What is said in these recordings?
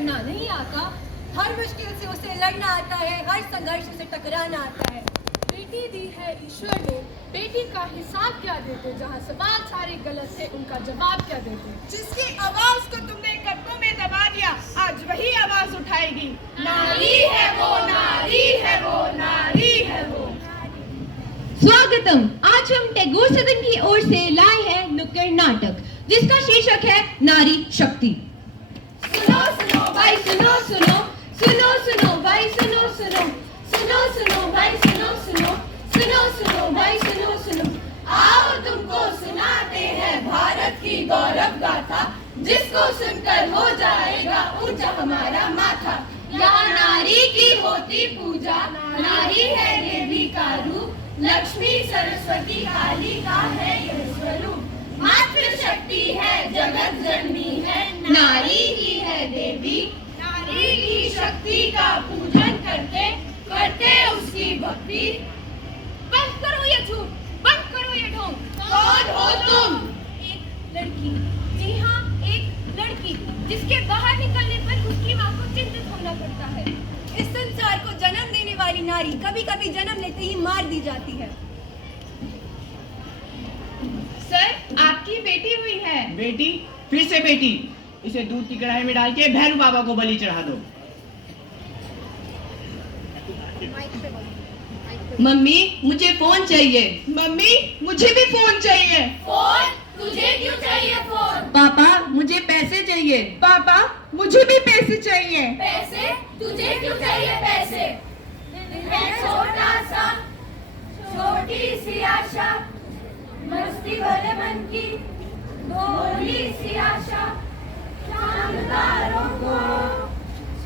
करना नहीं आता, हर मुश्किल से उसे लड़ना आता है, हर संघर्ष से टकराना आता है। बेटी दी है ईश्वर ने, बेटी का हिसाब क्या देते? जहाँ सवाल सारे गलत थे, उनका जवाब क्या देते? जिसकी आवाज को तुमने कदमों में दबा दिया, आज वही आवाज उठाएगी। नारी है वो, नारी है वो, नारी है वो। स्वागतम। आज हम टैगोर सदन की ओर से लाए हैं नुक्कड़ नाटक, जिसका शीर्षक है नारी शक्ति। सुनो सुनो भाई सुनो सुनो, सुनो सुनो भाई सुनो सुनो, सुनो सुनो भाई सुनो सुनो, सुनो सुनो भाई सुनो सुनो। आओ तुमको सुनाते हैं भारत की गौरव गाथा, जिसको सुनकर हो जाएगा ऊंचा हमारा माथा। यहाँ नारी की होती पूजा, नारी है देवी का रूप, लक्ष्मी सरस्वती काली का है यह स्वरूप। मातृशक्ति है जगत जननी है, नारी ही है देवी। नारी की शक्ति का पूजन करते करते उसकी भक्ति। बंद करो ये झूठ, बंद करो ये ढोंग। कौन हो तुम? एक लड़की, जी हाँ एक लड़की, जिसके बाहर निकलने पर उसकी माँ को चिंतित होना पड़ता है। इस संसार को जन्म देने वाली नारी कभी कभी जन्म लेते ही मार दी जाती है। सर, आपकी बेटी हुई है। बेटी? फिर से बेटी? इसे दूध की कढ़ाई में डाल के भैरू बाबा को बलि चढ़ा दो। मम्मी मुझे फोन चाहिए। मम्मी मुझे भी फोन चाहिए। फोन? तुझे क्यों चाहिए फोन? पापा मुझे पैसे चाहिए। पापा मुझे भी पैसे चाहिए। पैसे? तुझे क्यों चाहिए पैसे? दिल है छोटा सा, छोटी सी आशा, मस्ती भरे मन की भोली सी आशा, शानदारों को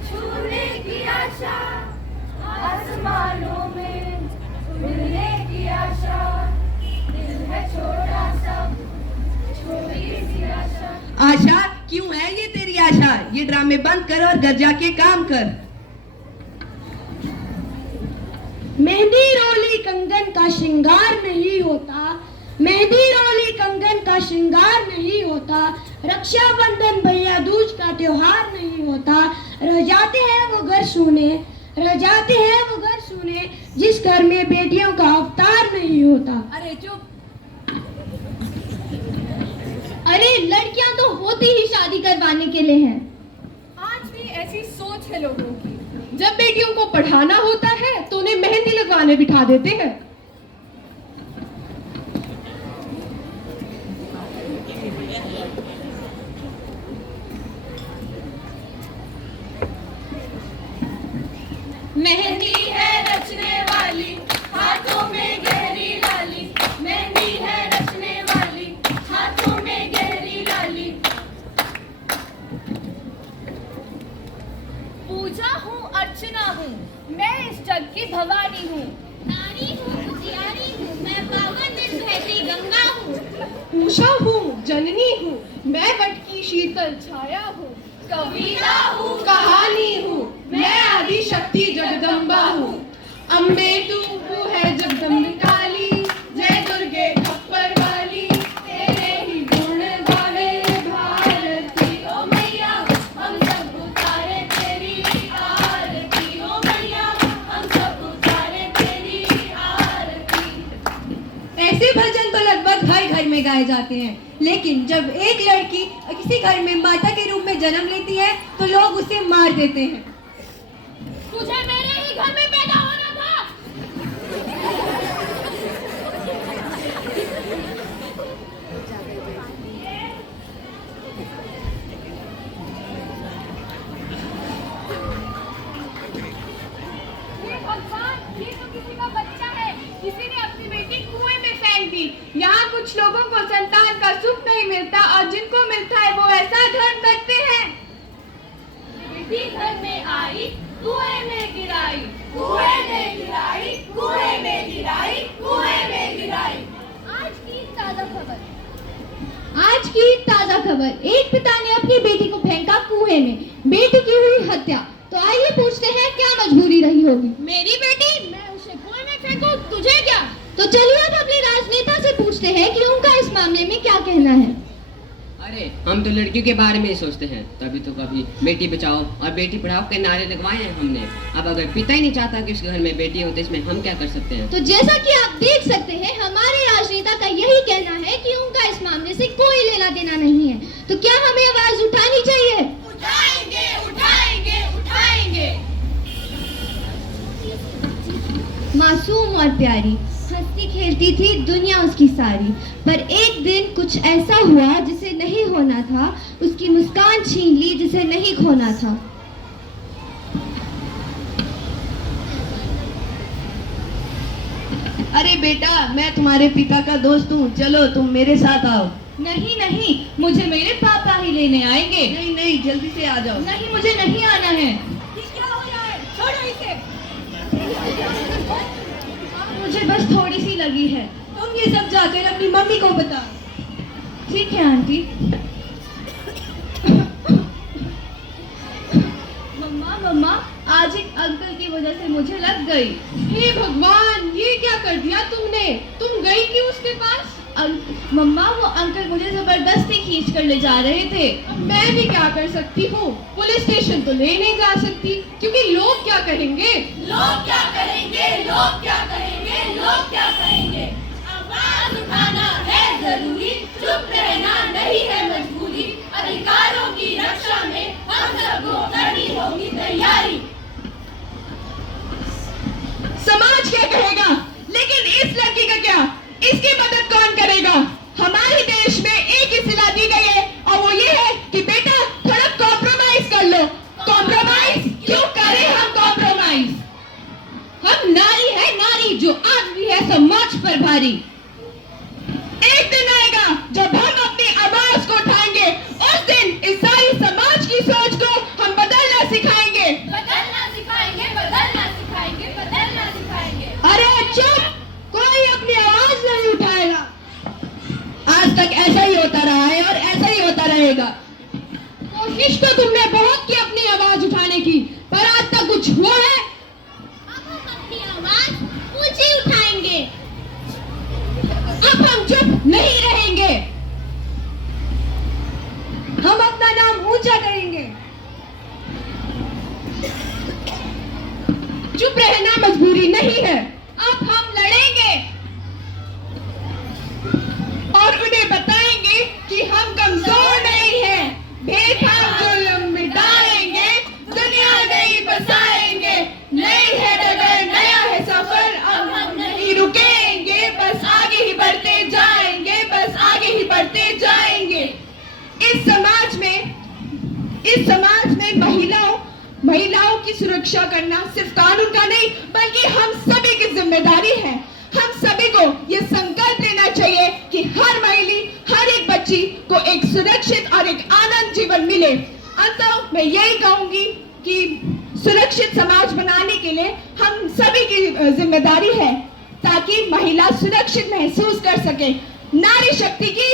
छूने की आशा, आसमानों में उड़ने की आशा। दिल है छोटा सा, छोटी सी आशा। आशा क्यों है ये तेरी आशा? ये ड्रामे बंद कर और घर जाके काम कर। मेहंदी रोली कंगन का श्रृंगार नहीं होता, मेहंदी रोली कंगन का श्रृंगार नहीं होता, रक्षाबंधन भैया दूज का त्योहार नहीं होता। रह जाते हैं वो घर सूने, रह जाते हैं वो घर सूने, जिस घर में बेटियों का अवतार नहीं होता। अरे चुप। अरे लड़कियां तो होती ही शादी करवाने के लिए हैं। आज भी ऐसी सोच है लोगों की। जब बेटियों को पढ़ाना होता है तो उन्हें मेहंदी लगवाने बिठा देते हैं। मेहंदी है रचने वाली, हाथों में गहरी लाली। मेहंदी है रचने वाली, हाथों में गहरी लाली। पूजा हूँ, अर्चना हूँ, मैं इस जग की भवानी हूँ। नारी हूँ, उजियारी हूँ, मैं पावन दिन बहती गंगा हूँ। उषा हूँ, जननी हूँ, मैं वट की शीतल छाया हूँ। कविता हूँ, कहानी हूँ, मैं आदि शक्ति जगदम्बा हूँ। अम्बे तू है जगदम्बिका काली, जय दुर्गे खप्पर वाली, तेरे ही गुण गावे भारत की। ओ मैया हम सब उतारे तेरी आरती। ओ मैया हम सब उतारे तेरी आरती। ऐसे भजन तो लगभग हर घर में गाए जाते हैं, लेकिन जब एक लड़की किसी घर में माता के रूप में जन्म लेती है तो लोग उसे मार देते हैं। तुझे मेरे ही घर में पैदा होना था। ये भगवान, ये तो किसी का बच्चा है, किसी ने अपनी बेटी कुएं में फेंक दी। यहाँ कुछ लोगों को संतान का सुख नहीं मिलता और जिनको मिलता है वो ऐसा धर्म करते हैं। बेटी घर में आई, कुएं में गिराई, कुएं में गिराई, कुएं में गिराई, कुएं में गिराई। आज की ताजा खबर, आज की ताजा खबर, एक पिता ने अपनी बेटी को फेंका कुएं में, बेटी की हुई हत्या। तो आइए पूछते हैं क्या मजबूरी रही होगी। मेरी बेटी, मैं उसे कुएं में फेंकूं, तुझे क्या? तो चलिए अब अपने राजनेता से पूछते हैं कि उनका इस मामले में क्या कहना है। अरे हम तो लड़कियों के बारे में ही सोचते हैं, तभी तो कभी बेटी बचाओ और बेटी पढ़ाओ के नारे लगवाए हैं हमने। अब अगर पिता ही नहीं चाहता कि उसके घर में बेटी हो तो इसमें हम क्या कर सकते हैं? तो जैसा कि आप देख सकते हैं, हमारे राजनेता का यही कहना है कि उनका इस मामले से कोई लेना देना नहीं है। तो क्या हमें आवाज उठानी चाहिए? उठाएंगे उठाएंगे उठाएंगे। मासूम और प्यारी, हंसती खेलती थी दुनिया उसकी सारी, पर एक दिन कुछ ऐसा हुआ जिसे नहीं होना था। उसकी मुस्कान छीन ली जिसे नहीं खोना था। अरे बेटा, मैं तुम्हारे पिता का दोस्त हूँ, चलो तुम मेरे साथ आओ। नहीं नहीं, मुझे मेरे पापा ही लेने आएंगे। नहीं नहीं, जल्दी से आ जाओ। नहीं, मुझे नहीं आना है। क्या हो रहा है? छोड़ो इसे। मुझे बस थोड़ी सी लगी है। तुम ये सब जाकर अपनी मम्मी को बताओ। ठीक है आंटी। मम्मा मम्मा, आज एक अंकल की वजह से मुझे लग गई। हे भगवान, ये क्या कर दिया तुमने? तुम गई क्यों उसके पास? मम्मा, वो अंकल मुझे जबरदस्ती खींच कर ले जा रहे थे। मैं भी क्या कर सकती हूँ? पुलिस स्टेशन तो ले नहीं जा सकती, क्योंकि लोग क्या कहेंगे? लोग क्या कहेंगे? लोग क्या कहेंगे? लोग क्या कहेंगे? आवाज उठाना है जरूरी, चुप रहना नहीं है मजबूरी। अधिकारों की रक्षा में हम सबको करनी होगी तैयारी। समाज क्या कहेगा, लेकिन इस लड़की का क्या? इसकी मदद कौन करेगा? हमारे देश में एक ही सलाह दी गई है, और वो ये है कि बेटा थोड़ा कॉम्प्रोमाइज कर लो। कॉम्प्रोमाइज क्यों करें हम कॉम्प्रोमाइज? हम नारी है, नारी जो आज भी है समाज पर भारी। एक दिन आएगा जब हम अपनी आवाज को उठाएंगे, उस दिन इस सारी समाज की सोच को हम बदलना सिखाएंगे। बदलना सिखाएंगे, बदलना सिखाएंगे, बदलना सिखाएंगे। अरे चुप, कोई अपनी आवाज नहीं उठाएगा। आज तक ऐसा ही होता रहा है और ऐसा ही होता रहेगा। कोशिश तो तुमने बहुत की अपनी आवाज उठाने की, पर आज तक कुछ हुआ है? अब हम अपनी आवाज ऊंची उठाएंगे। अब हम चुप नहीं रहेंगे। हम अपना नाम ऊंचा करेंगे। चुप रहना मजबूरी नहीं है, अब हम लड़ेंगे और उन्हें बताएंगे कि हम कमजोर नहीं हैं। भेदभाव जुल्म मिटाएंगे, दुनिया नई बसाएंगे। नई है डगर, नया है सफर, अब हम नहीं रुकेंगे, बस आगे ही बढ़ते जाएंगे, बस आगे ही बढ़ते जाएंगे। इस समाज में महिलाओं की सुरक्षा करना सिर्फ कानून का नहीं, बल्कि हम सभी की जिम्मेदारी है। हम सभी को ये संकल्प लेना चाहिए कि हर महिला, हर एक बच्ची को एक सुरक्षित और एक आनंद जीवन मिले। अंत मैं यही कहूंगी कि सुरक्षित समाज बनाने के लिए हम सभी की जिम्मेदारी है, ताकि महिला सुरक्षित महसूस कर सके। नारी शक्ति की